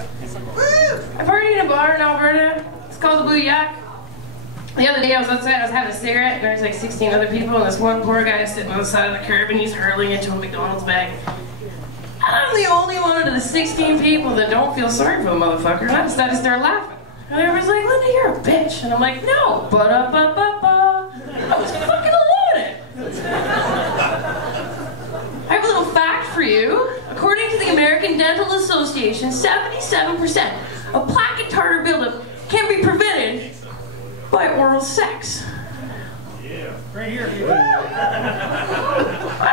I partied in a bar in Alberta. It's called the Blue Yak. The other day I was outside, I was having a cigarette, and there's like 16 other people, and this one poor guy is sitting on the side of the curb, and he's hurling into a McDonald's bag. And I'm the only one of the 16 people that don't feel sorry for the motherfucker, and I decided to start laughing. And everybody's like, Linda, you're a bitch. And I'm like, no, ba-da-ba-ba-ba. I was fucking loving it. I have a little fact for you. According to the American Dental Association, 77% of plaque and tartar buildup can be prevented by oral sex. Yeah, right here. I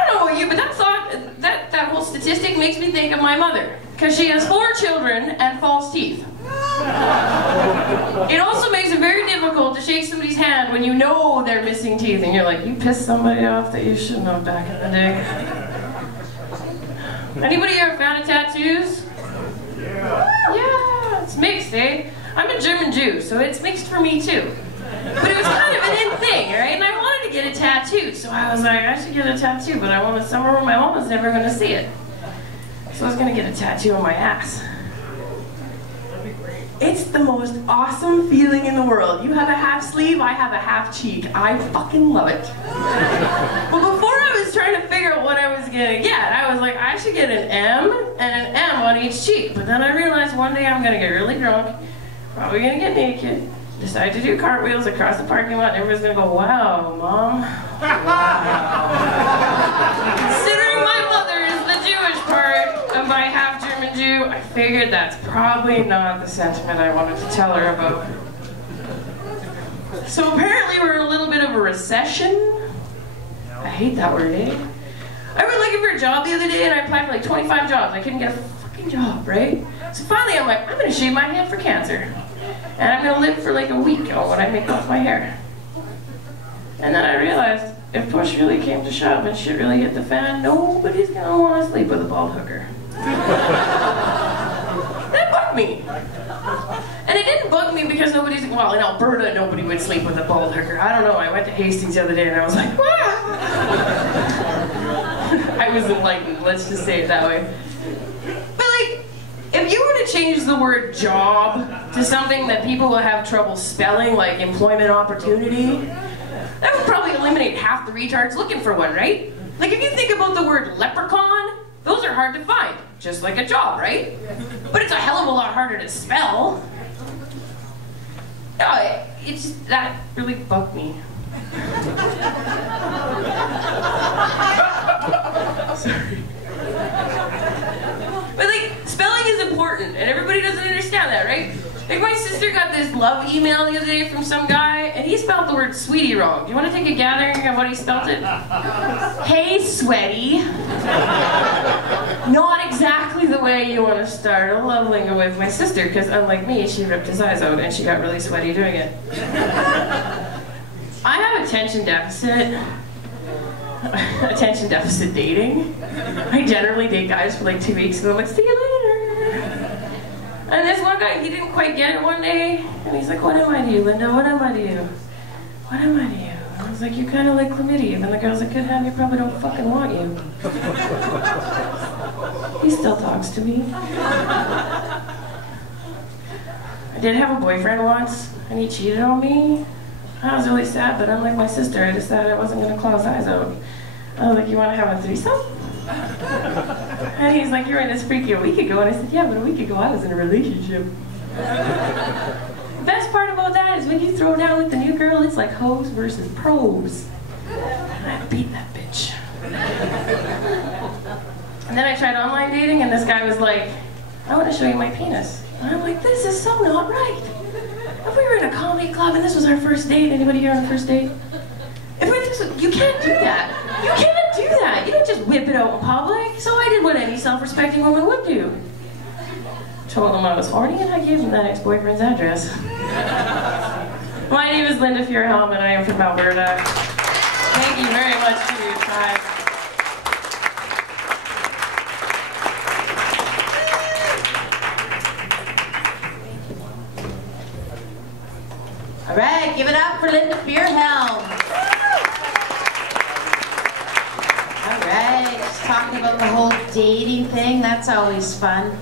don't know about you, but that whole statistic makes me think of my mother, because she has 4 children and false teeth. It also makes it very difficult to shake somebody's hand when you know they're missing teeth, and you're like, you pissed somebody off that you shouldn't have back in the day. Anybody here a fan of tattoos? Yeah, it's mixed, eh? I'm a German Jew, so it's mixed for me too. But it was kind of an in thing, right? And I wanted to get a tattoo, so I was like, I should get a tattoo, but I wanted somewhere where my mom was never going to see it. So I was going to get a tattoo on my ass. It's the most awesome feeling in the world. You have a half sleeve, I have a half cheek. I fucking love it. But before I was trying to figure out what I was gonna get, I was like, I should get an M and an M on each cheek. But then I realized one day I'm gonna get really drunk, probably gonna get naked, decide to do cartwheels across the parking lot, and everyone's gonna go, wow, Mom. Wow. Considering my mother is the Jewish part of my half German Jew, I figured that's probably not the sentiment I wanted to tell her about. So apparently we're in a little bit of a recession. I hate that word, eh? I was looking for a job the other day and I applied for like 25 jobs. I couldn't get a fucking job, right? So finally I'm like, I'm gonna shave my head for cancer. And I'm gonna live for like a week on what I make off my hair. And then I realized, if push really came to shove and shit really hit the fan, nobody's gonna want to sleep with a bald hooker. That bugged me. And it didn't bug me because nobody's, well, in Alberta, nobody would sleep with a bald hooker. I don't know, I went to Hastings the other day and I was like, ah! I was enlightened, let's just say it that way. But like, if you were to change the word job to something that people will have trouble spelling, like employment opportunity, that would probably eliminate half the retards looking for one, right? Like if you think about the word leprechaun, those are hard to find, just like a job, right? But it's a hell of a lot harder to spell. No, it's that really bugged me. Sorry. But like, spelling is important, and everybody doesn't understand that, right? Like my sister got this love email the other day from some guy, and he spelled the word sweetie wrong. Do you want to take a gathering of what he spelled it? Hey, sweaty. Not exactly the way you want to start a love lingo with my sister, because unlike me, she ripped his eyes out and she got really sweaty doing it. I have attention deficit. Attention deficit dating. I generally date guys for like 2 weeks and I'm like, see you later. And this one guy, he didn't quite get it one day, and he's like, what am I to you, Linda? What am I to you? What am I to you? And I was like, you're kind of like chlamydia. And the girl's like, good hand, you probably don't fucking want you. He still talks to me. I did have a boyfriend once, and he cheated on me. I was really sad, but unlike my sister, I decided I wasn't going to claw his eyes out. I was like, you want to have a threesome? And he's like, you were in this freaky a week ago. And I said, yeah, but a week ago I was in a relationship. The best part about that is when you throw down with the new girl, it's like hoes versus pros. And I beat that bitch. And then I tried online dating, and this guy was like, I want to show you my penis. And I'm like, this is so not right. If we were in a comedy club and this was our first date, anybody here on a first date? You can't do that. You can't do that. You don't just whip it out in public. So I did what any self-respecting woman would do. Told him I was horny and I gave him that ex-boyfriend's address. My name is Linda Fuhrhelm and I am from Alberta. Thank you very much for your time. All right, give it up for Linda Fuhrhelm. All right, just talking about the whole dating thing, that's always fun.